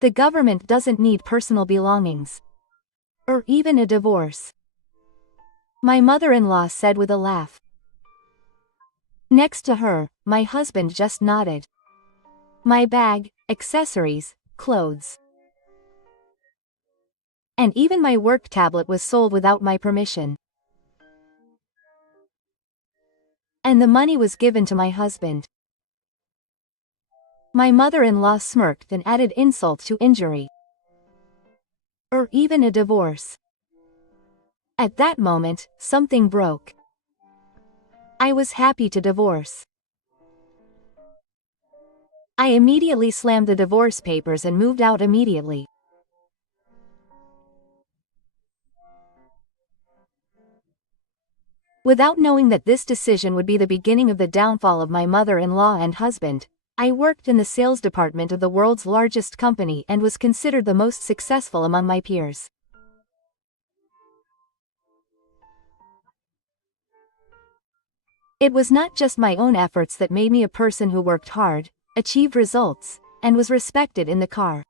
The government doesn't need personal belongings. Or even a divorce. My mother-in-law said with a laugh. Next to her, my husband just nodded. My bag, accessories, clothes. And even my work tablet was sold without my permission. And the money was given to my husband. My mother-in-law smirked and added insult to injury. Or even a divorce. At that moment, something broke. I was happy to divorce. I immediately slammed the divorce papers and moved out immediately. Without knowing that this decision would be the beginning of the downfall of my mother-in-law and husband, I worked in the sales department of the world's largest company and was considered the most successful among my peers. It was not just my own efforts that made me a person who worked hard, achieved results, and was respected in the car.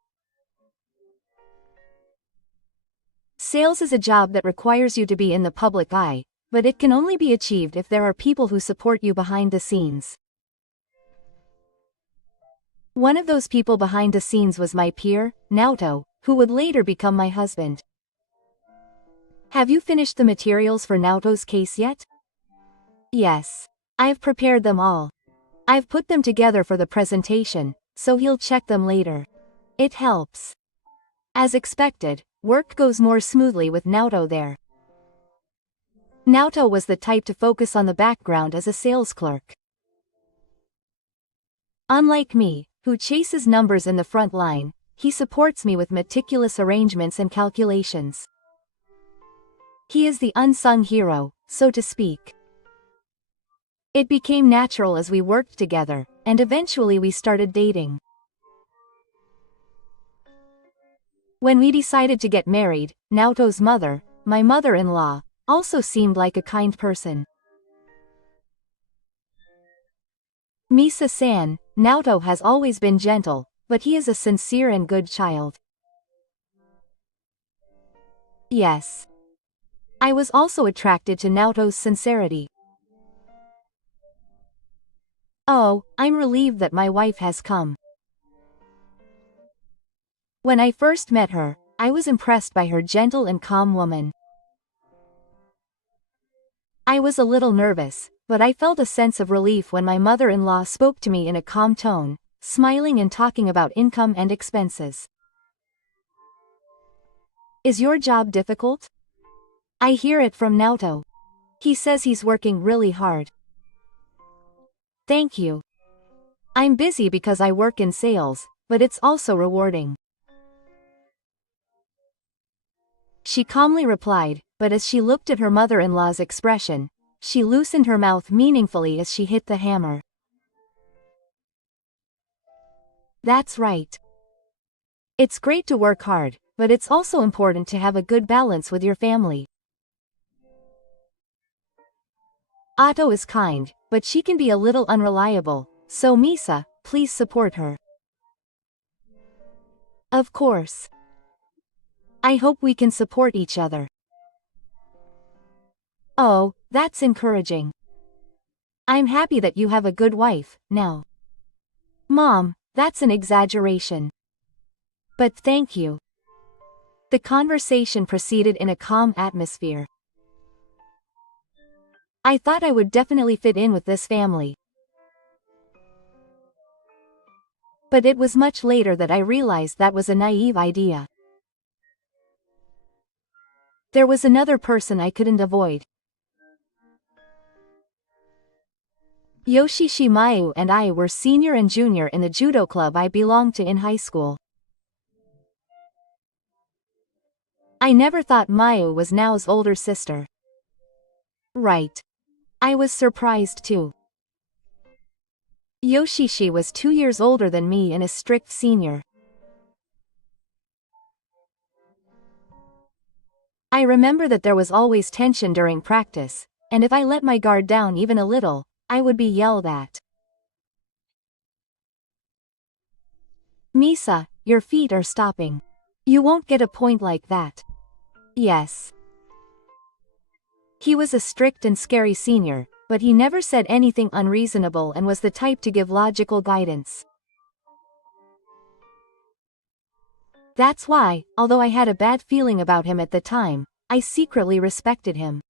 Sales is a job that requires you to be in the public eye, but it can only be achieved if there are people who support you behind the scenes. One of those people behind the scenes was my peer, Naoto, who would later become my husband. Have you finished the materials for Naoto's case yet? Yes. I've prepared them all. I've put them together for the presentation, so he'll check them later. It helps. As expected, work goes more smoothly with Naoto there. Naoto was the type to focus on the background as a sales clerk. Unlike me, who chases numbers in the front line, he supports me with meticulous arrangements and calculations. He is the unsung hero, so to speak. It became natural as we worked together, and eventually we started dating. When we decided to get married, Naoto's mother, my mother-in-law, also seemed like a kind person. Misa-san, Naoto has always been gentle, but he is a sincere and good child. Yes. I was also attracted to Naoto's sincerity. Oh, I'm relieved that my wife has come. When I first met her, I was impressed by her gentle and calm woman. I was a little nervous, but I felt a sense of relief when my mother-in-law spoke to me in a calm tone, smiling and talking about income and expenses. Is your job difficult? I hear it from Naoto. He says he's working really hard. Thank you. I'm busy because I work in sales, but it's also rewarding. She calmly replied, but as she looked at her mother-in-law's expression, she loosened her mouth meaningfully as she hit the hammer. That's right. It's great to work hard, but it's also important to have a good balance with your family. Otto is kind, but she can be a little unreliable, so Misa, please support her. Of course. I hope we can support each other. Oh, that's encouraging. I'm happy that you have a good wife, now. Mom, that's an exaggeration. But thank you. The conversation proceeded in a calm atmosphere. I thought I would definitely fit in with this family. But it was much later that I realized that was a naive idea. There was another person I couldn't avoid. Yoshishi Mayu and I were senior and junior in the judo club I belonged to in high school. I never thought Mayu was Nao's older sister. Right. I was surprised too. Yoshishi was 2 years older than me and a strict senior. I remember that there was always tension during practice, and if I let my guard down even a little, I would be yelled at. Misa, your feet are stopping. You won't get a point like that. Yes. He was a strict and scary senior, but he never said anything unreasonable and was the type to give logical guidance. That's why, although I had a bad feeling about him at the time, I secretly respected him.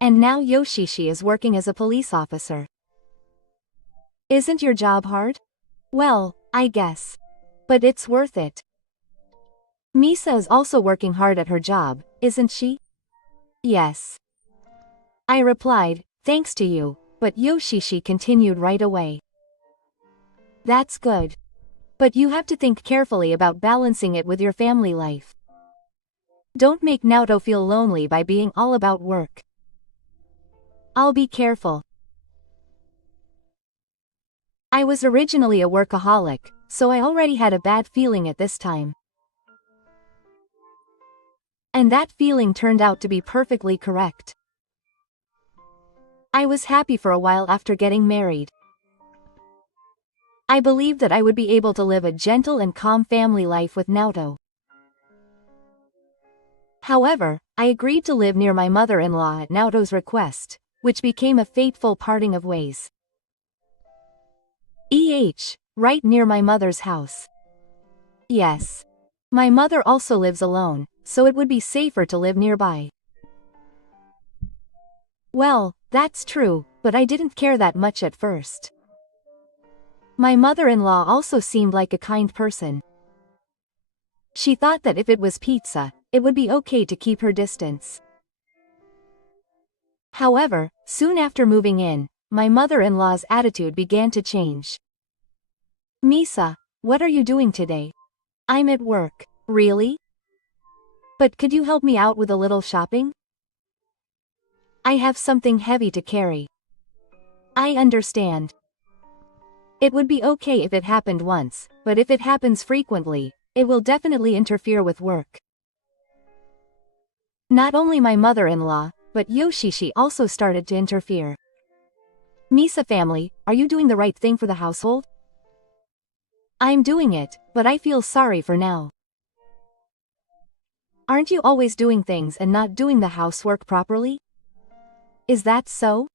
And now Yoshishi is working as a police officer. Isn't your job hard? Well, I guess. But it's worth it. Misa is also working hard at her job, isn't she? Yes. I replied, thanks to you, but Yoshishi continued right away. That's good. But you have to think carefully about balancing it with your family life. Don't make Naoto feel lonely by being all about work. I'll be careful. I was originally a workaholic, so I already had a bad feeling at this time. And that feeling turned out to be perfectly correct. I was happy for a while after getting married. I believed that I would be able to live a gentle and calm family life with Naoto. However, I agreed to live near my mother-in-law at Naoto's request, which became a fateful parting of ways. Right near my mother's house. Yes. My mother also lives alone, so it would be safer to live nearby. Well, that's true, but I didn't care that much at first. My mother-in-law also seemed like a kind person. She thought that if it was pizza, it would be okay to keep her distance. However, soon after moving in, my mother-in-law's attitude began to change. Misa, what are you doing today? I'm at work. Really? But could you help me out with a little shopping? I have something heavy to carry. I understand. It would be okay if it happened once, but if it happens frequently, it will definitely interfere with work. Not only my mother-in-law, but Yoshishi also started to interfere. Misa family, are you doing the right thing for the household? I'm doing it, but I feel sorry for now. Aren't you always doing things and not doing the housework properly? Is that so?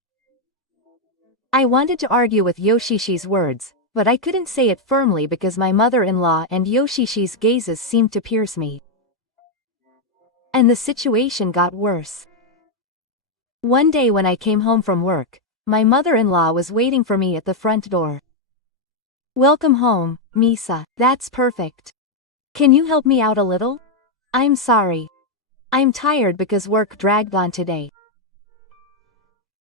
I wanted to argue with Yoshishi's words, but I couldn't say it firmly because my mother-in-law and Yoshishi's gazes seemed to pierce me. And the situation got worse. One day when I came home from work, my mother-in-law was waiting for me at the front door. Welcome home, Misa. That's perfect. Can you help me out a little? I'm sorry. I'm tired because work dragged on today.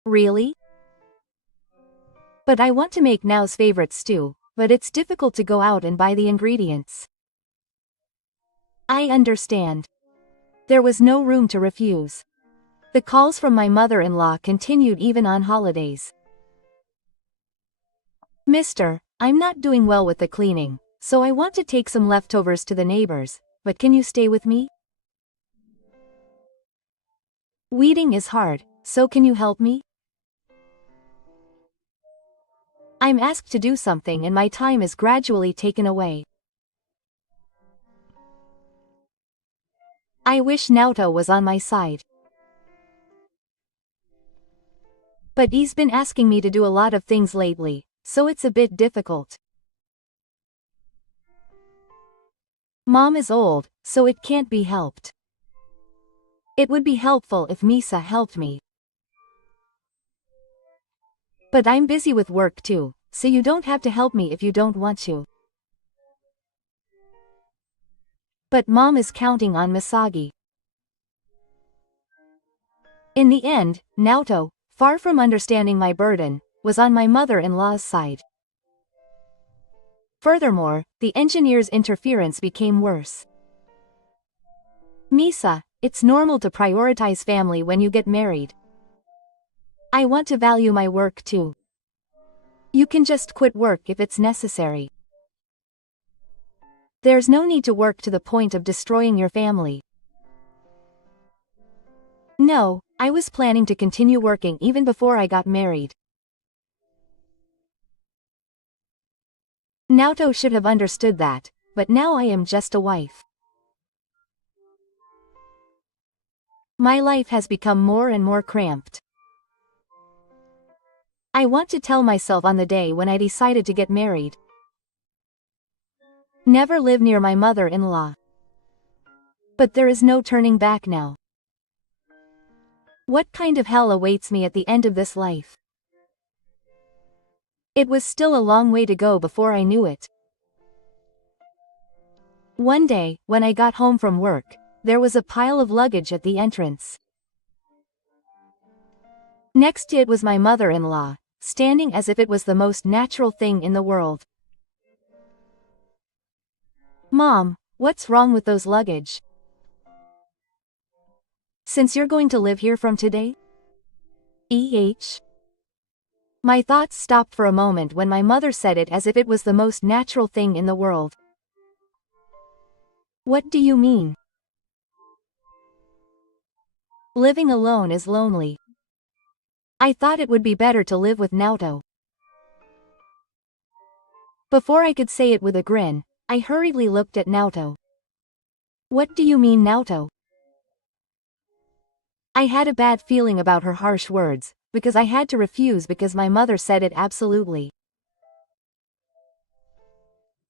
Really? But I want to make Nao's favorite stew, but it's difficult to go out and buy the ingredients. I understand. There was no room to refuse. The calls from my mother-in-law continued even on holidays. Mister, I'm not doing well with the cleaning, so I want to take some leftovers to the neighbors, but can you stay with me? Weeding is hard, so can you help me? I'm asked to do something and my time is gradually taken away. I wish Naoto was on my side. But he's been asking me to do a lot of things lately, so it's a bit difficult. Mom is old, so it can't be helped. It would be helpful if Misa helped me. But I'm busy with work too, so you don't have to help me if you don't want to. But Mom is counting on Misagi. In the end, Naoto, far from understanding my burden, was on my mother-in-law's side. Furthermore, the engineer's interference became worse. Misa, it's normal to prioritize family when you get married. I want to value my work too. You can just quit work if it's necessary. There's no need to work to the point of destroying your family. No, I was planning to continue working even before I got married. Naoto should have understood that, but now I am just a wife. My life has become more and more cramped. I want to tell myself on the day when I decided to get married. Never live near my mother-in-law. But there is no turning back now. What kind of hell awaits me at the end of this life? It was still a long way to go before I knew it. One day, when I got home from work, there was a pile of luggage at the entrance. Next to it was my mother-in-law, standing as if it was the most natural thing in the world. Mom, what's wrong with those luggage? Since you're going to live here from today? My thoughts stopped for a moment when my mother said it as if it was the most natural thing in the world. What do you mean? Living alone is lonely. I thought it would be better to live with Naoto. Before I could say it with a grin, I hurriedly looked at Naoto. What do you mean, Naoto? I had a bad feeling about her harsh words, because I had to refuse because my mother said it absolutely.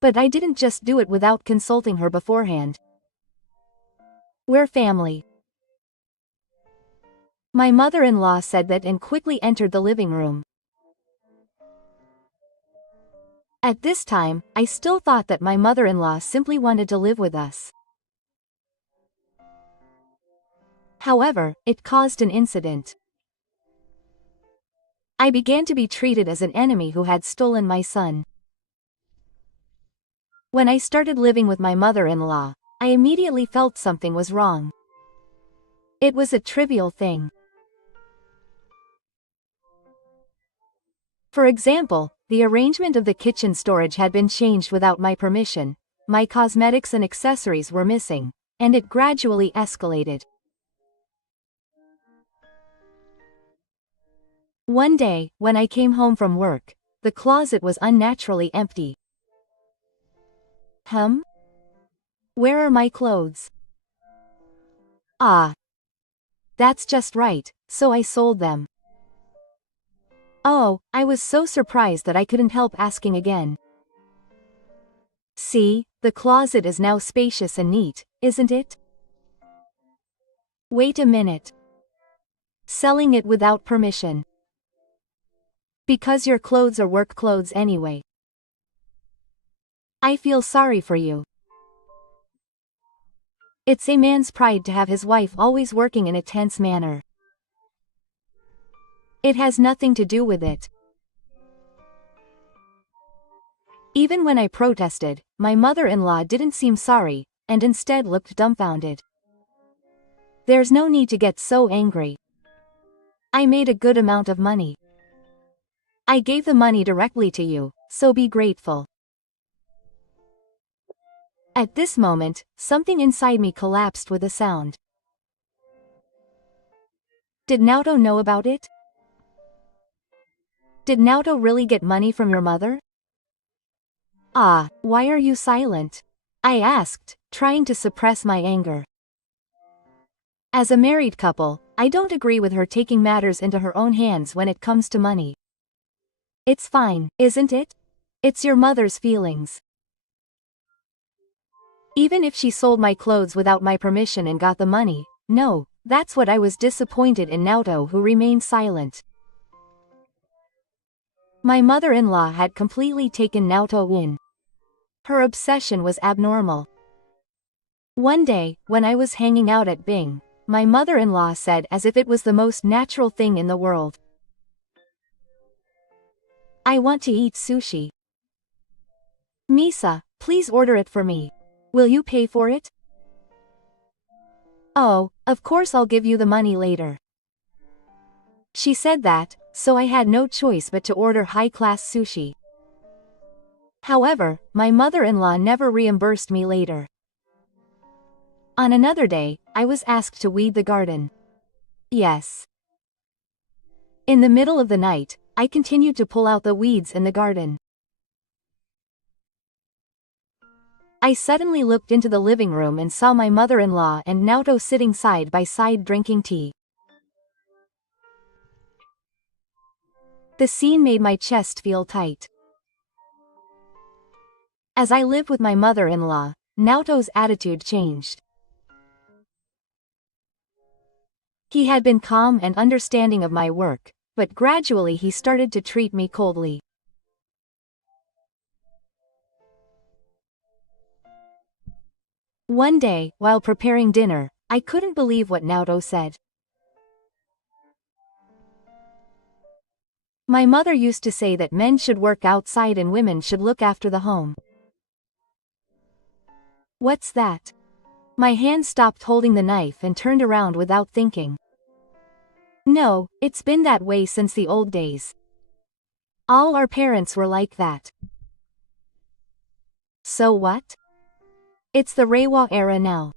But I didn't just do it without consulting her beforehand. We're family. My mother-in-law said that and quickly entered the living room. At this time, I still thought that my mother-in-law simply wanted to live with us. However, it caused an incident. I began to be treated as an enemy who had stolen my son. When I started living with my mother-in-law, I immediately felt something was wrong. It was a trivial thing. For example, the arrangement of the kitchen storage had been changed without my permission, my cosmetics and accessories were missing, and it gradually escalated. One day, when I came home from work, the closet was unnaturally empty. Where are my clothes? Ah. That's just right, so I sold them. Oh, I was so surprised that I couldn't help asking again. See, the closet is now spacious and neat, isn't it? Wait a minute. Selling it without permission. Because your clothes are work clothes anyway. I feel sorry for you. It's a man's pride to have his wife always working in a tense manner. It has nothing to do with it. Even when I protested, my mother-in-law didn't seem sorry, and instead looked dumbfounded. There's no need to get so angry. I made a good amount of money. I gave the money directly to you, so be grateful. At this moment, something inside me collapsed with a sound. Did Naoto know about it? Did Naoto really get money from your mother? Ah, why are you silent? I asked, trying to suppress my anger. As a married couple, I don't agree with her taking matters into her own hands when it comes to money. It's fine, isn't it? It's your mother's feelings. Even if she sold my clothes without my permission and got the money, no, that's what I was disappointed in Naoto, who remained silent. My mother-in-law had completely taken Naoto in. Her obsession was abnormal. One day, when I was hanging out at Bing, my mother-in-law said as if it was the most natural thing in the world. I want to eat sushi. Misa, please order it for me. Will you pay for it? Oh, of course I'll give you the money later. She said that, so I had no choice but to order high-class sushi. However, my mother-in-law never reimbursed me later. On another day, I was asked to weed the garden. Yes. In the middle of the night, I continued to pull out the weeds in the garden. I suddenly looked into the living room and saw my mother-in-law and Naoto sitting side by side drinking tea. The scene made my chest feel tight. As I lived with my mother-in-law, Naoto's attitude changed. He had been calm and understanding of my work, but gradually he started to treat me coldly. One day, while preparing dinner, I couldn't believe what Naoto said. My mother used to say that men should work outside and women should look after the home. What's that? My hand stopped holding the knife and turned around without thinking. No, it's been that way since the old days. All our parents were like that. So what? It's the Reiwa era now.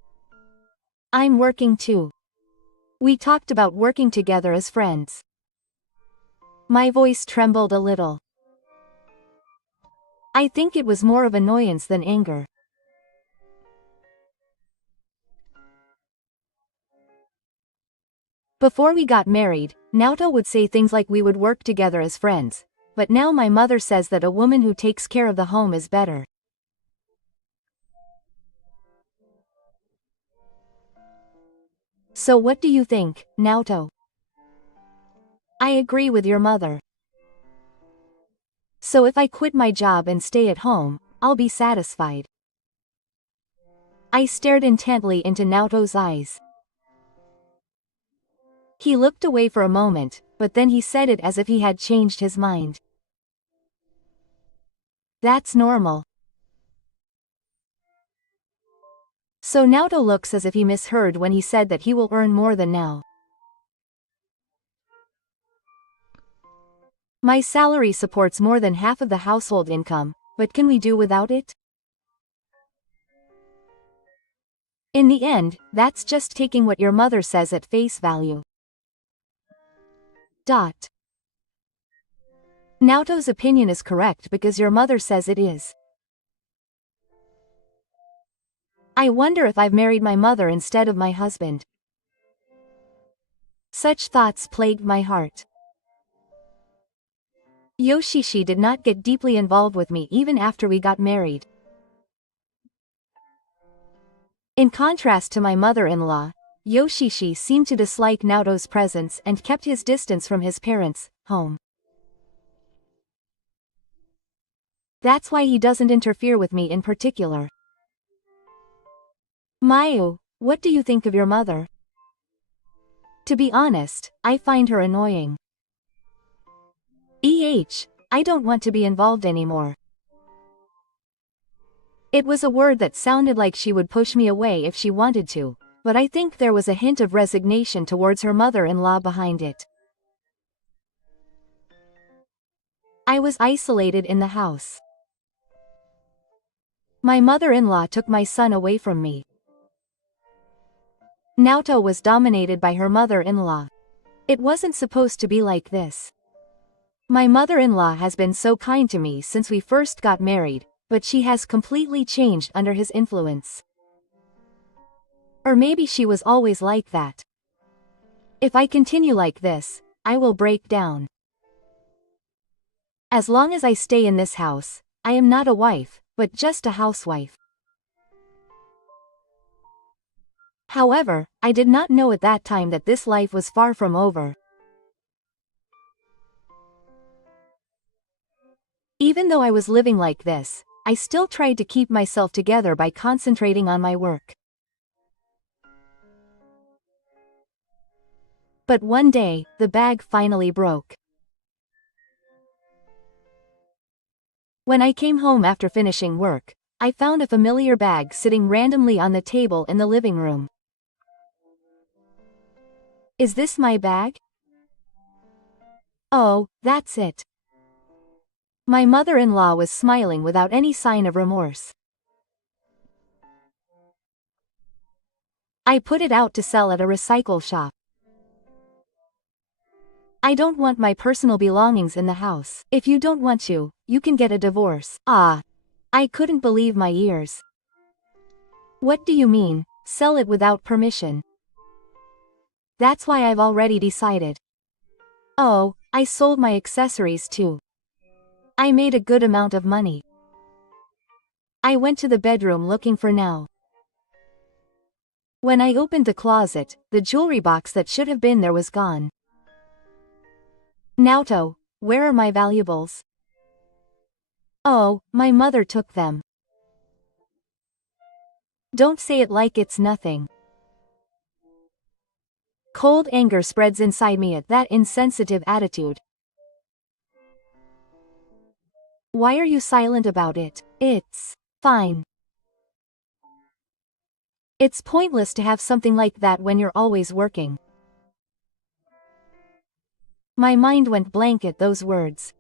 I'm working too. We talked about working together as friends. My voice trembled a little. I think it was more of annoyance than anger. Before we got married, Naoto would say things like we would work together as friends, but now my mother says that a woman who takes care of the home is better. So what do you think, Naoto? I agree with your mother. So if I quit my job and stay at home, I'll be satisfied. I stared intently into Naoto's eyes. He looked away for a moment, but then he said it as if he had changed his mind. That's normal. So Naoto looks as if he misheard when he said that he will earn more than now. My salary supports more than half of the household income, but can we do without it? In the end, that's just taking what your mother says at face value. Naoto's opinion is correct because your mother says it is. I wonder if I've married my mother instead of my husband. Such thoughts plagued my heart. Yoshishi did not get deeply involved with me even after we got married. In contrast to my mother-in-law, Yoshishi seemed to dislike Naoto's presence and kept his distance from his parents' home. That's why he doesn't interfere with me in particular. Mayu, what do you think of your mother? To be honest, I find her annoying. I don't want to be involved anymore. It was a word that sounded like she would push me away if she wanted to, but I think there was a hint of resignation towards her mother-in-law behind it. I was isolated in the house. My mother-in-law took my son away from me. Naoto was dominated by her mother-in-law. It wasn't supposed to be like this. My mother-in-law has been so kind to me since we first got married, but she has completely changed under his influence. Or maybe she was always like that. If I continue like this, I will break down. As long as I stay in this house, I am not a wife, but just a housewife. However, I did not know at that time that this life was far from over. Even though I was living like this, I still tried to keep myself together by concentrating on my work. But one day, the bag finally broke. When I came home after finishing work, I found a familiar bag sitting randomly on the table in the living room. Is this my bag? Oh, that's it. My mother-in-law was smiling without any sign of remorse. I put it out to sell at a recycle shop. I don't want my personal belongings in the house. If you don't want to, you can get a divorce. I couldn't believe my ears. What do you mean, sell it without permission? That's why I've already decided. Oh, I sold my accessories too. I made a good amount of money. I went to the bedroom looking for now. When I opened the closet, the jewelry box that should have been there was gone. Naoto, where are my valuables? Oh, my mother took them. Don't say it like it's nothing. Cold anger spreads inside me at that insensitive attitude. Why are you silent about it? It's fine. It's pointless to have something like that when you're always working. My mind went blank at those words.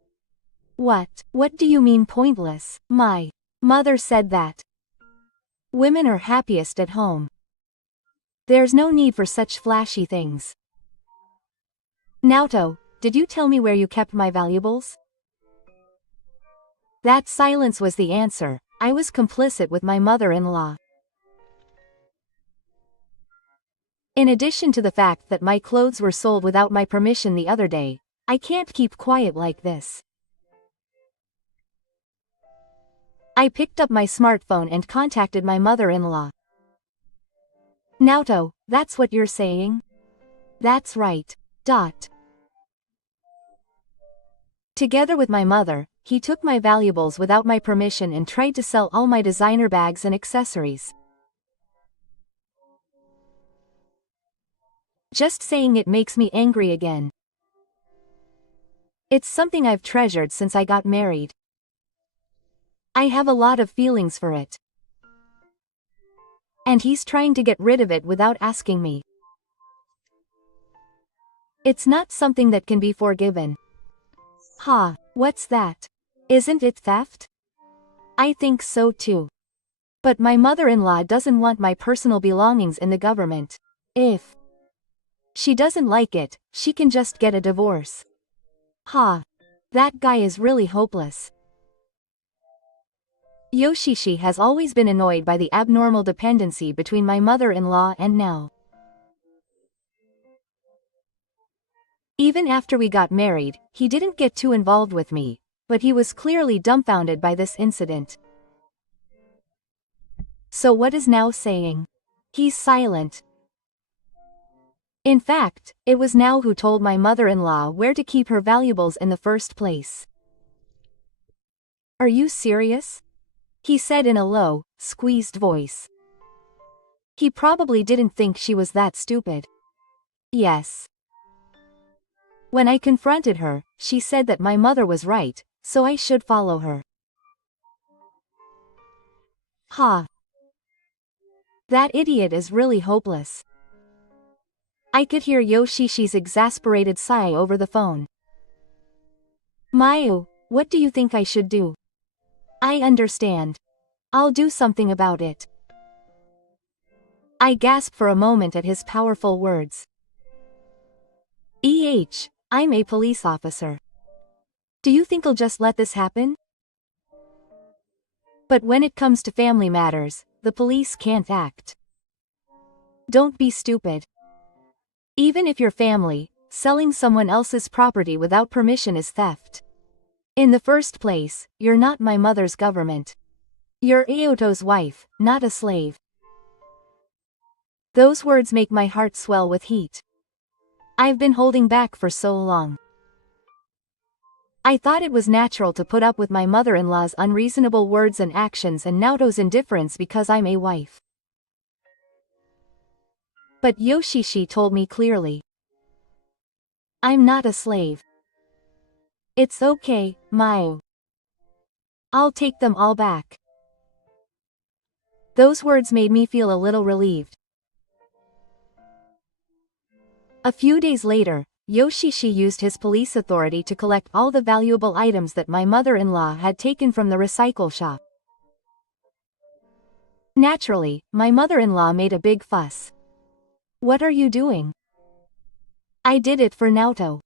What do you mean pointless? My mother said that women are happiest at home. There's no need for such flashy things. Naoto, did you tell me where you kept my valuables? That silence was the answer. I was complicit with my mother-in-law. In addition to the fact that my clothes were sold without my permission the other day, I can't keep quiet like this. I picked up my smartphone and contacted my mother-in-law. Naoto, that's what you're saying? That's right. Together with my mother, he took my valuables without my permission and tried to sell all my designer bags and accessories. Just saying it makes me angry again. It's something I've treasured since I got married. I have a lot of feelings for it. And he's trying to get rid of it without asking me. It's not something that can be forgiven. What's that? Isn't it theft? I think so too. But my mother-in-law doesn't want my personal belongings in the government. If she doesn't like it, she can just get a divorce. That guy is really hopeless. Yoshishi has always been annoyed by the abnormal dependency between my mother-in-law and now. Even after we got married, he didn't get too involved with me, but he was clearly dumbfounded by this incident. So what is Nao saying? He's silent. In fact, it was Nao who told my mother-in-law where to keep her valuables in the first place. Are you serious? He said in a low, squeezed voice. He probably didn't think she was that stupid. Yes. When I confronted her, she said that my mother was right, so I should follow her. That idiot is really hopeless. I could hear Yoshishi's exasperated sigh over the phone. Mayu, what do you think I should do? I understand. I'll do something about it. I gasped for a moment at his powerful words. I'm a police officer. Do you think I'll just let this happen? But when it comes to family matters, the police can't act. Don't be stupid. Even if you're family, selling someone else's property without permission is theft. In the first place, you're not my mother's government. You're Aoto's wife, not a slave. Those words make my heart swell with heat. I've been holding back for so long. I thought it was natural to put up with my mother-in-law's unreasonable words and actions and Naoto's indifference because I'm a wife. But Yoshishi told me clearly. I'm not a slave. It's okay, Mayu. I'll take them all back. Those words made me feel a little relieved. A few days later, Yoshishi used his police authority to collect all the valuable items that my mother-in-law had taken from the recycle shop. Naturally, my mother-in-law made a big fuss. What are you doing? I did it for Naoto.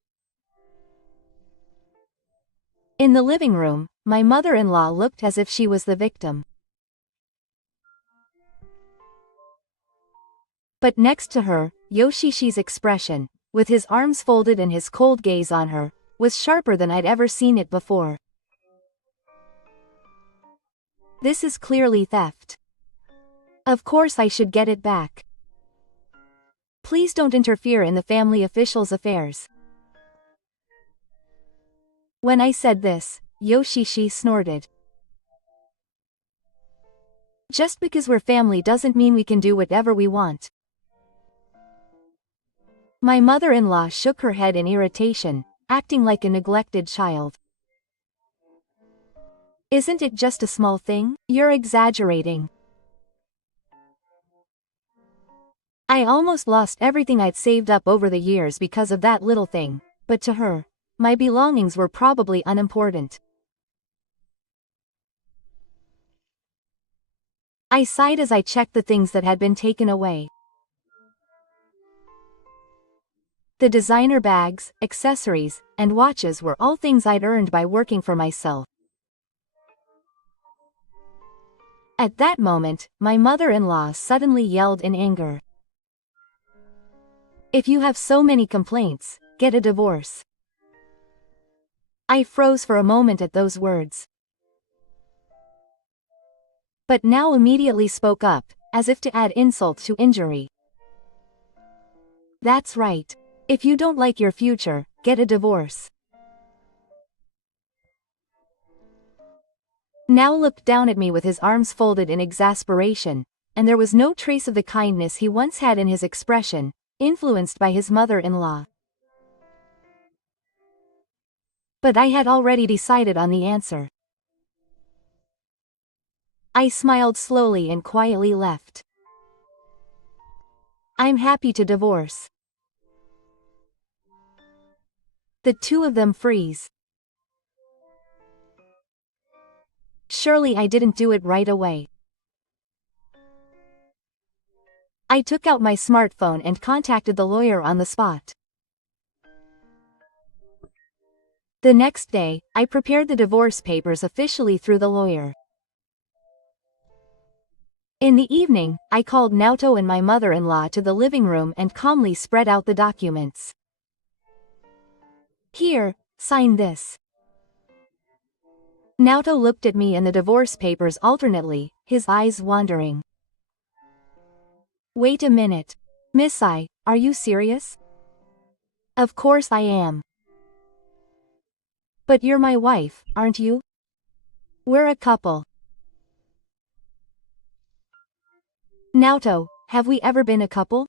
In the living room, my mother-in-law looked as if she was the victim. But next to her, Yoshishi's expression, with his arms folded and his cold gaze on her, was sharper than I'd ever seen it before. This is clearly theft. Of course I should get it back. Please don't interfere in the family officials' affairs. When I said this, Yoshishi snorted. Just because we're family doesn't mean we can do whatever we want. My mother-in-law shook her head in irritation, acting like a neglected child. Isn't it just a small thing? You're exaggerating. I almost lost everything I'd saved up over the years because of that little thing, but to her, my belongings were probably unimportant. I sighed as I checked the things that had been taken away. The designer bags, accessories, and watches were all things I'd earned by working for myself. At that moment, my mother-in-law suddenly yelled in anger. If you have so many complaints, get a divorce. I froze for a moment at those words. But now immediately spoke up, as if to add insult to injury. That's right. If you don't like your future, get a divorce. Now looked down at me with his arms folded in exasperation, and there was no trace of the kindness he once had in his expression, influenced by his mother-in-law. But I had already decided on the answer. I smiled slowly and quietly left. I'm happy to divorce. The two of them freeze. Surely I didn't do it right away. I took out my smartphone and contacted the lawyer on the spot. The next day, I prepared the divorce papers officially through the lawyer. In the evening, I called Naoto and my mother-in-law to the living room and calmly spread out the documents. Here, sign this. Naoto looked at me and the divorce papers alternately, his eyes wandering. Wait a minute. Miss I, are you serious? Of course I am. But you're my wife, aren't you? We're a couple. Naoto, have we ever been a couple?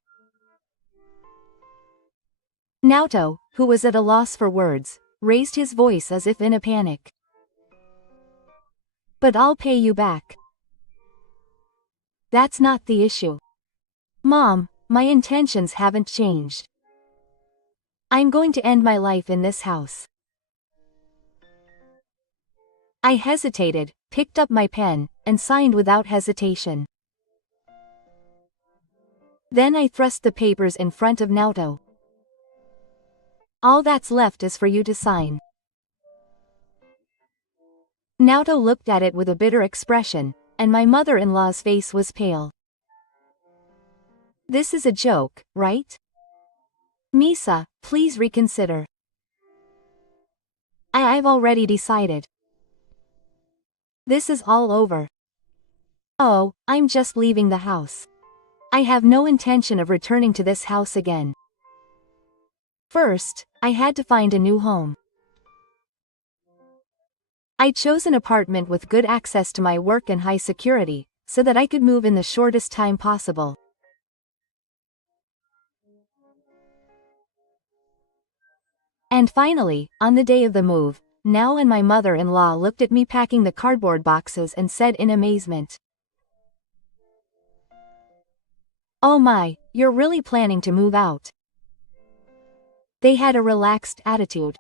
Naoto, who was at a loss for words, raised his voice as if in a panic. But I'll pay you back. That's not the issue. Mom, my intentions haven't changed. I'm going to end my life in this house. I hesitated, picked up my pen, and signed without hesitation. Then I thrust the papers in front of Naoto. All that's left is for you to sign. Naoto looked at it with a bitter expression, and my mother-in-law's face was pale. This is a joke, right? Misa, please reconsider. I've already decided. This is all over. Oh, I'm just leaving the house. I have no intention of returning to this house again. First, I had to find a new home. I chose an apartment with good access to my work and high security, so that I could move in the shortest time possible. And finally, on the day of the move, Nao and my mother-in-law looked at me packing the cardboard boxes and said in amazement, "Oh my, you're really planning to move out." They had a relaxed attitude.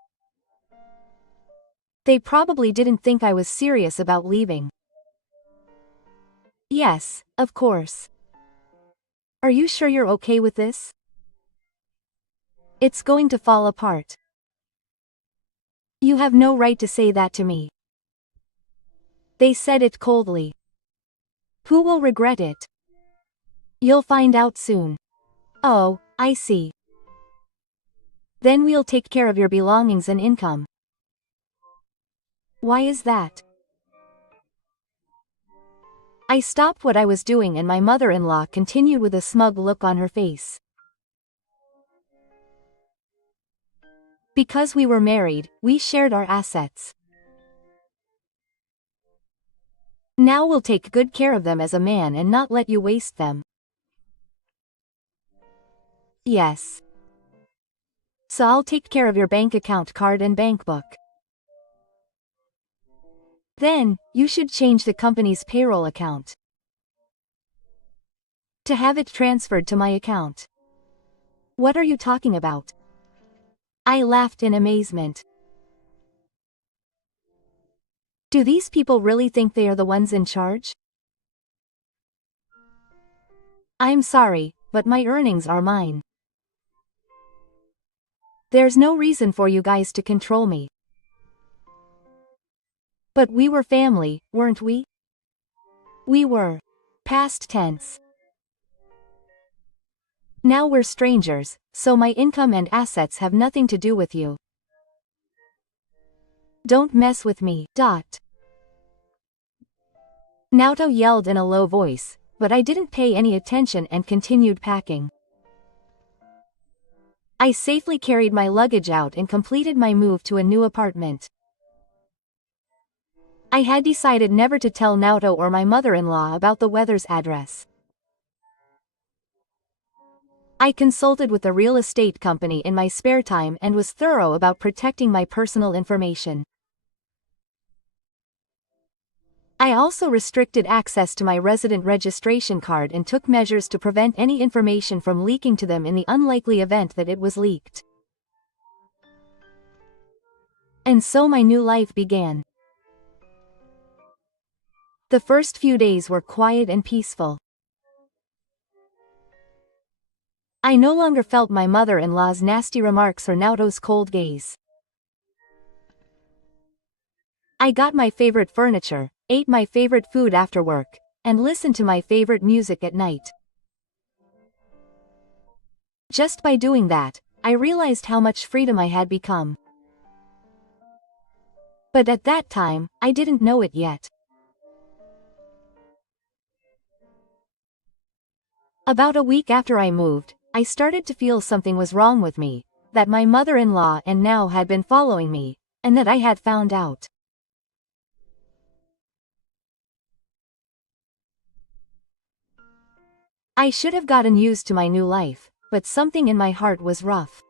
They probably didn't think I was serious about leaving. Yes, of course. Are you sure you're okay with this? It's going to fall apart. You have no right to say that to me. They said it coldly. Who will regret it? You'll find out soon. Oh, I see. Then we'll take care of your belongings and income. Why is that? I stopped what I was doing and my mother-in-law continued with a smug look on her face. Because we were married, we shared our assets. Now we'll take good care of them as a man and not let you waste them. Yes. So I'll take care of your bank account card and bank book. Then, you should change the company's payroll account to have it transferred to my account. What are you talking about? I laughed in amazement. Do these people really think they are the ones in charge? I'm sorry, but my earnings are mine. There's no reason for you guys to control me. But we were family, weren't we? We were. Past tense. Now we're strangers, so my income and assets have nothing to do with you. Don't mess with me. Naoto yelled in a low voice, but I didn't pay any attention and continued packing. I safely carried my luggage out and completed my move to a new apartment. I had decided never to tell Naoto or my mother-in-law about the weather's address. I consulted with a real estate company in my spare time and was thorough about protecting my personal information. I also restricted access to my resident registration card and took measures to prevent any information from leaking to them in the unlikely event that it was leaked. And so my new life began. The first few days were quiet and peaceful. I no longer felt my mother-in-law's nasty remarks or Naoto's cold gaze. I got my favorite furniture, ate my favorite food after work, and listened to my favorite music at night. Just by doing that, I realized how much freedom I had become. But at that time, I didn't know it yet. About a week after I moved, I started to feel something was wrong with me, that my mother-in-law and now had been following me, and that I had found out. I should have gotten used to my new life, but something in my heart was rough.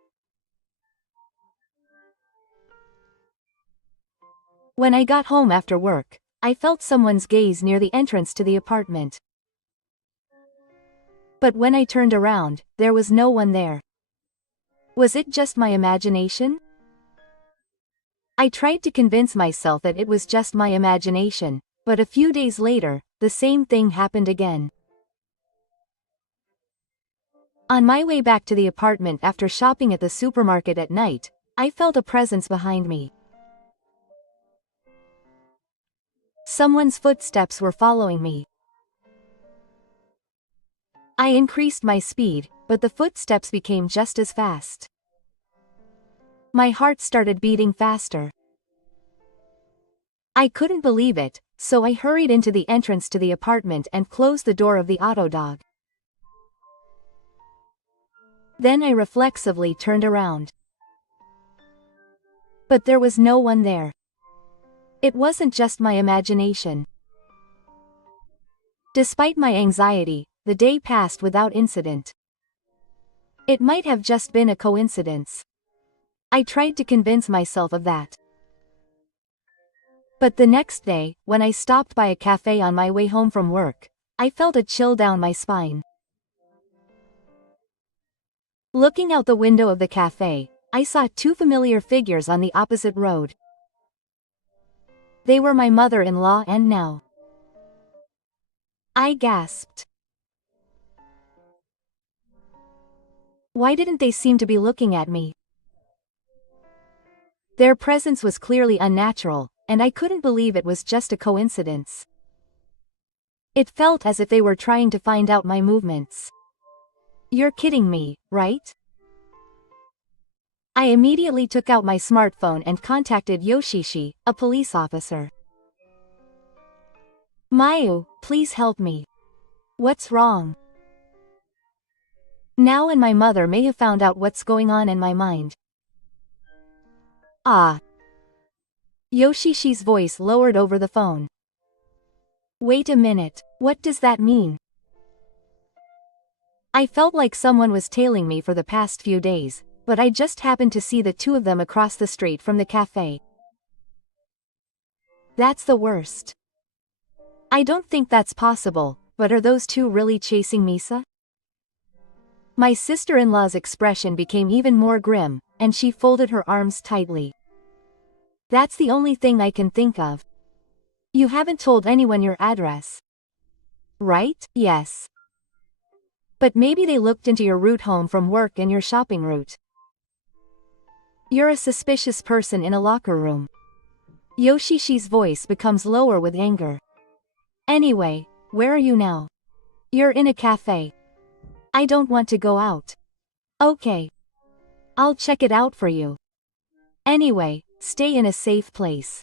When I got home after work, I felt someone's gaze near the entrance to the apartment. But when I turned around, there was no one there. Was it just my imagination? I tried to convince myself that it was just my imagination, but a few days later, the same thing happened again. On my way back to the apartment after shopping at the supermarket at night, I felt a presence behind me. Someone's footsteps were following me. I increased my speed, but the footsteps became just as fast. My heart started beating faster. I couldn't believe it, so I hurried into the entrance to the apartment and closed the door of the auto dog. Then I reflexively turned around. But there was no one there. It wasn't just my imagination. Despite my anxiety, the day passed without incident. It might have just been a coincidence. I tried to convince myself of that. But the next day, when I stopped by a cafe on my way home from work, I felt a chill down my spine. Looking out the window of the cafe, I saw two familiar figures on the opposite road. They were my mother-in-law and now. I gasped. Why didn't they seem to be looking at me? Their presence was clearly unnatural, and I couldn't believe it was just a coincidence. It felt as if they were trying to find out my movements. You're kidding me, right? I immediately took out my smartphone and contacted Yoshishi, a police officer. Mayu, please help me. What's wrong? Now and my mother may have found out what's going on in my mind. Ah. Yoshishi's voice lowered over the phone. Wait a minute, what does that mean? I felt like someone was tailing me for the past few days, but I just happened to see the two of them across the street from the cafe. That's the worst. I don't think that's possible, but are those two really chasing Misa? My sister-in-law's expression became even more grim, and she folded her arms tightly. That's the only thing I can think of. You haven't told anyone your address. Right? Yes. But maybe they looked into your route home from work and your shopping route. You're a suspicious person in a locker room. Yoshishi's voice becomes lower with anger. Anyway, where are you now? You're in a cafe. I don't want to go out. Okay. I'll check it out for you. Anyway, stay in a safe place.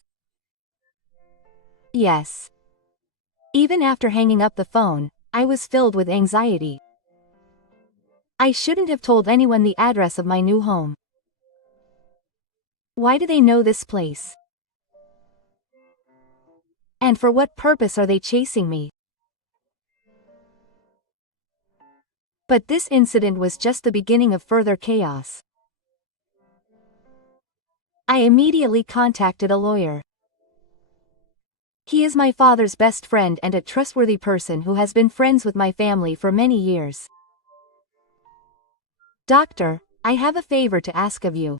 Yes. Even after hanging up the phone, I was filled with anxiety. I shouldn't have told anyone the address of my new home. Why do they know this place? And for what purpose are they chasing me? But this incident was just the beginning of further chaos. I immediately contacted a lawyer. He is my father's best friend and a trustworthy person who has been friends with my family for many years. Doctor, I have a favor to ask of you.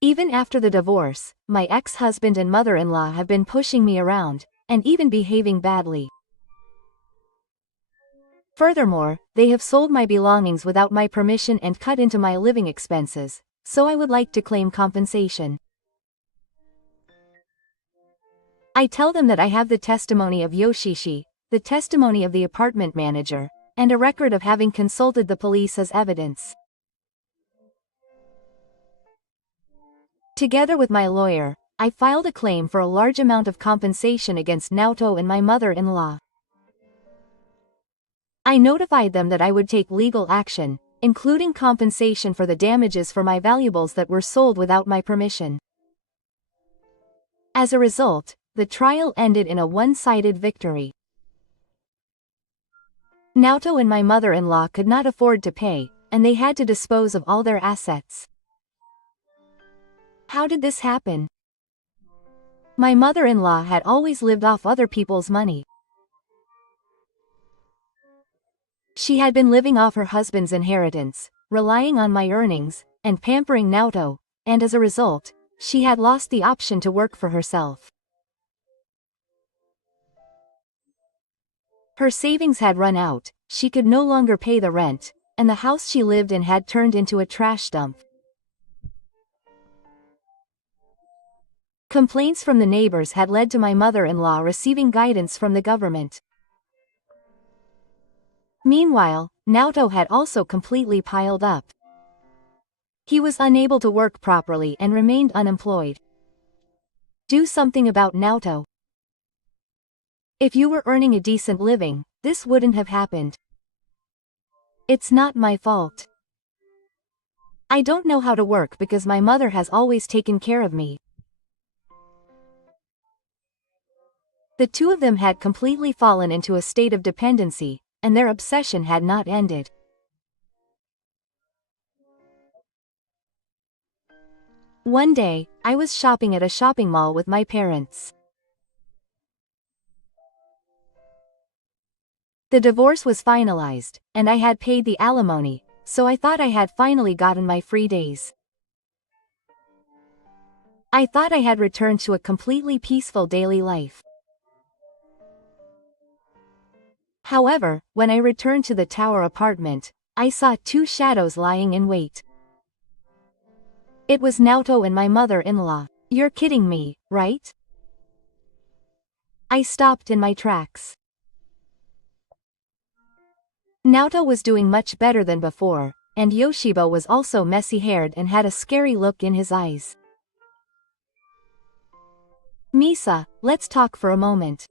Even after the divorce, my ex-husband and mother-in-law have been pushing me around, and even behaving badly. Furthermore, they have sold my belongings without my permission and cut into my living expenses, so I would like to claim compensation. I tell them that I have the testimony of Yoshishi, the testimony of the apartment manager, and a record of having consulted the police as evidence. Together with my lawyer, I filed a claim for a large amount of compensation against Naoto and my mother-in-law. I notified them that I would take legal action, including compensation for the damages for my valuables that were sold without my permission. As a result, the trial ended in a one-sided victory. Naoto and my mother-in-law could not afford to pay, and they had to dispose of all their assets. How did this happen? My mother-in-law had always lived off other people's money. She had been living off her husband's inheritance, relying on my earnings, and pampering Naoto, and as a result, she had lost the option to work for herself. Her savings had run out, she could no longer pay the rent, and the house she lived in had turned into a trash dump. Complaints from the neighbors had led to my mother-in-law receiving guidance from the government. Meanwhile, Naoto had also completely piled up. He was unable to work properly and remained unemployed. Do something about Naoto. If you were earning a decent living, this wouldn't have happened. It's not my fault. I don't know how to work because my mother has always taken care of me. The two of them had completely fallen into a state of dependency, and their obsession had not ended. One day, I was shopping at a shopping mall with my parents. The divorce was finalized, and I had paid the alimony, so I thought I had finally gotten my free days. I thought I had returned to a completely peaceful daily life. However, when I returned to the tower apartment, I saw two shadows lying in wait. It was Naoto and my mother-in-law. You're kidding me, right? I stopped in my tracks. Naoto was doing much better than before, and Yoshibo was also messy-haired and had a scary look in his eyes. Misa, let's talk for a moment.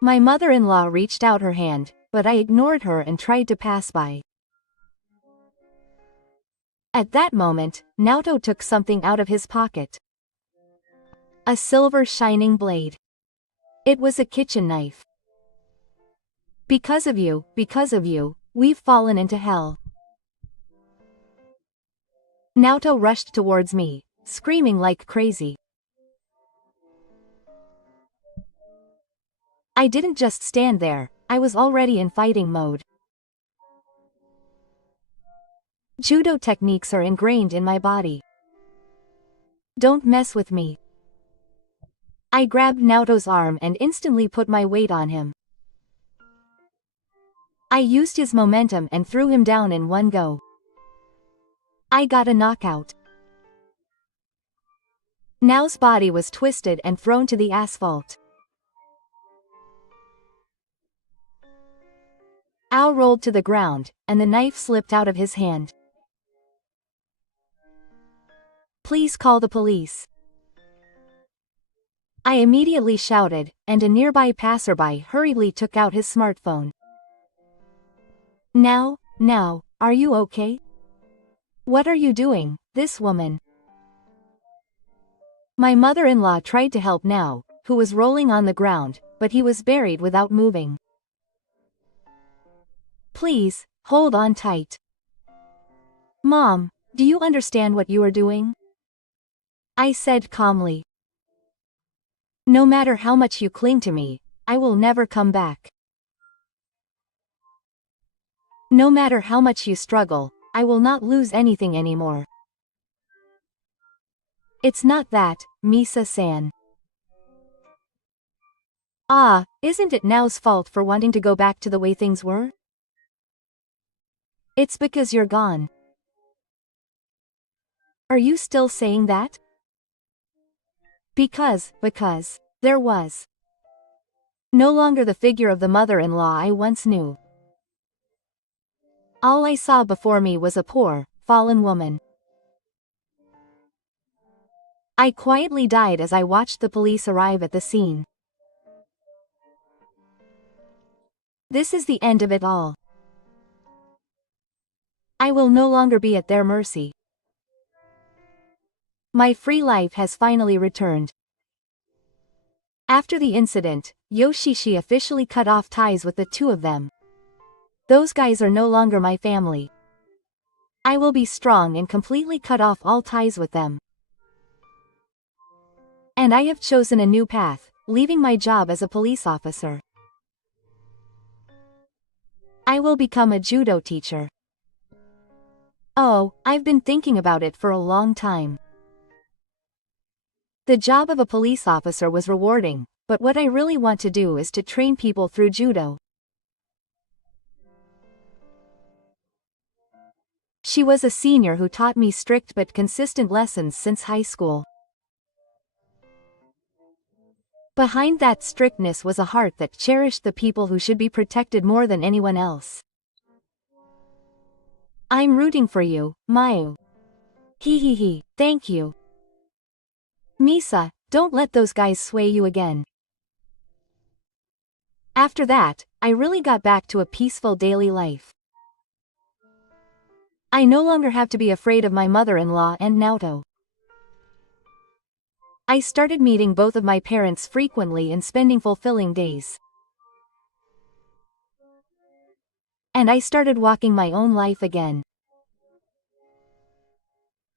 My mother-in-law reached out her hand, but I ignored her and tried to pass by. At that moment, Naoto took something out of his pocket. A silver shining blade. It was a kitchen knife. Because of you, we've fallen into hell. Naoto rushed towards me, screaming like crazy. I didn't just stand there, I was already in fighting mode. Judo techniques are ingrained in my body. Don't mess with me. I grabbed Naoto's arm and instantly put my weight on him. I used his momentum and threw him down in one go. I got a knockout. Nao's body was twisted and thrown to the asphalt. Ao rolled to the ground, and the knife slipped out of his hand. Please call the police. I immediately shouted, and a nearby passerby hurriedly took out his smartphone. Now, are you okay? What are you doing, this woman? My mother-in-law tried to help Nao, who was rolling on the ground, but he was buried without moving. Please, hold on tight. Mom, do you understand what you are doing? I said calmly. No matter how much you cling to me, I will never come back. No matter how much you struggle, I will not lose anything anymore. It's not that, Misa-san. Isn't it Nao's fault for wanting to go back to the way things were? It's because you're gone. Are you still saying that? Because there was no longer the figure of the mother-in-law I once knew. All I saw before me was a poor, fallen woman. I quietly died as I watched the police arrive at the scene. This is the end of it all. I will no longer be at their mercy. My free life has finally returned. After the incident, Yoshishi officially cut off ties with the two of them. Those guys are no longer my family. I will be strong and completely cut off all ties with them. And I have chosen a new path, leaving my job as a police officer. I will become a judo teacher. Oh, I've been thinking about it for a long time. The job of a police officer was rewarding, but what I really want to do is to train people through judo. She was a senior who taught me strict but consistent lessons since high school. Behind that strictness was a heart that cherished the people who should be protected more than anyone else. I'm rooting for you, Mayu. Thank you. Misa, don't let those guys sway you again. After that, I really got back to a peaceful daily life. I no longer have to be afraid of my mother-in-law and Naoto. I started meeting both of my parents frequently and spending fulfilling days. And I started walking my own life again.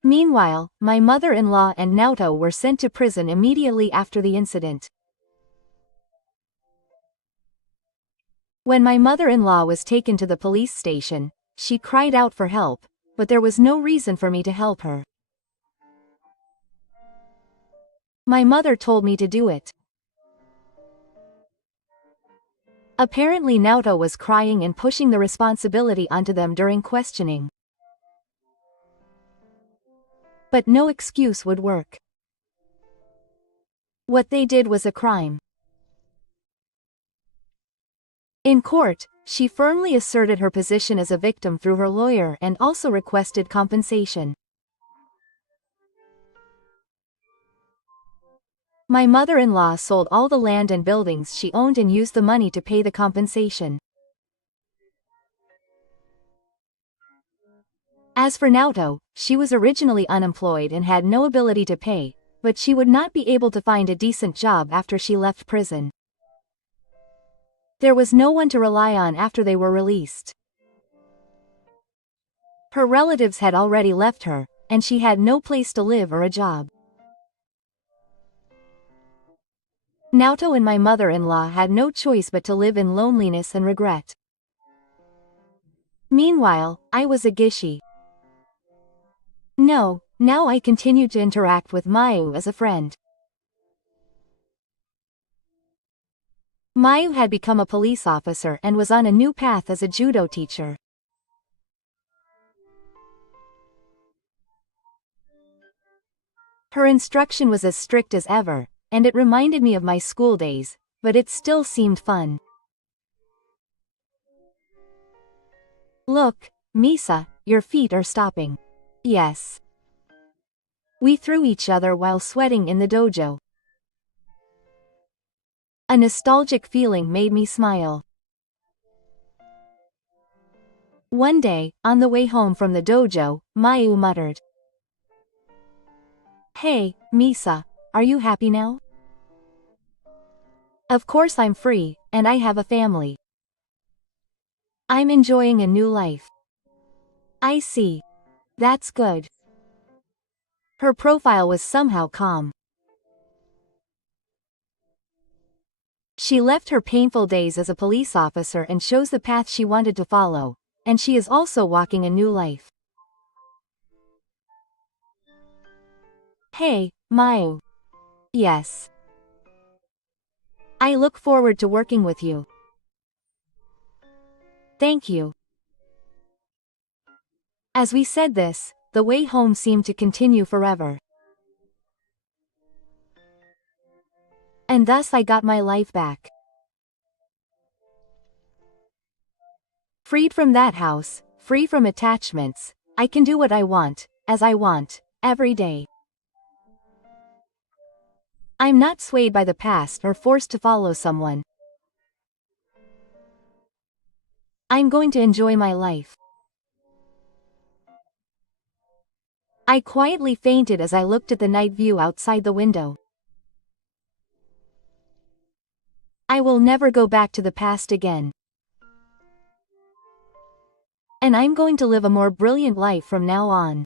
Meanwhile, my mother-in-law and Naoto were sent to prison immediately after the incident. When my mother-in-law was taken to the police station, she cried out for help, but there was no reason for me to help her. My mother told me to do it. Apparently Naoto was crying and pushing the responsibility onto them during questioning. But no excuse would work. What they did was a crime. In court, She firmly asserted her position as a victim through her lawyer and also requested compensation. My mother-in-law sold all the land and buildings she owned and used the money to pay the compensation. As for Naoto, she was originally unemployed and had no ability to pay, but she would not be able to find a decent job after she left prison. There was no one to rely on after they were released. Her relatives had already left her, and she had no place to live or a job. Naoto and my mother-in-law had no choice but to live in loneliness and regret. Meanwhile, I was a gishi. No, now I continued to interact with Mayu as a friend. Mayu had become a police officer and was on a new path as a judo teacher. Her instruction was as strict as ever, and it reminded me of my school days, but it still seemed fun. Look, Misa, your feet are stopping. Yes. We threw each other while sweating in the dojo. A nostalgic feeling made me smile. One day, on the way home from the dojo, Mayu muttered, "Hey, Misa, are you happy now?" Of course I'm free, and I have a family. I'm enjoying a new life. I see. That's good. Her profile was somehow calm. She left her painful days as a police officer and chose the path she wanted to follow, and she is also walking a new life. Hey, Mayu. Yes. I look forward to working with you. Thank you. As we said this, the way home seemed to continue forever. And thus I got my life back. Freed from that house, free from attachments, I can do what I want, as I want, every day. I'm not swayed by the past or forced to follow someone. I'm going to enjoy my life. I quietly fainted as I looked at the night view outside the window. I will never go back to the past again. And I'm going to live a more brilliant life from now on.